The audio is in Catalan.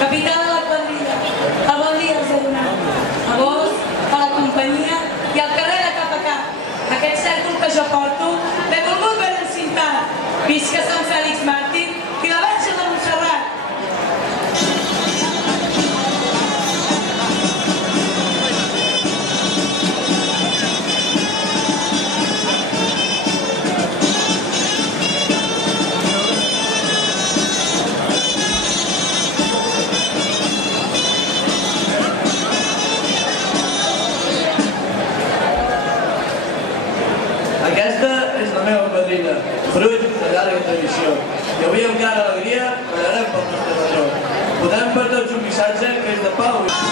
capità de la quadrilla, el bon dia els he donat. A vos, a la companyia i al carrer de cap a cap. Aquest cèrcol que jo porto, benvolgut ben encintat. Visca Sant Fèlix Màrtir i la Verge de Montserrat. Aquesta és la meva padrina, fruit de llarga tradició. I avui amb gran alegria ballarem pel nostre patró. Podem per tots un missatge que és de pau.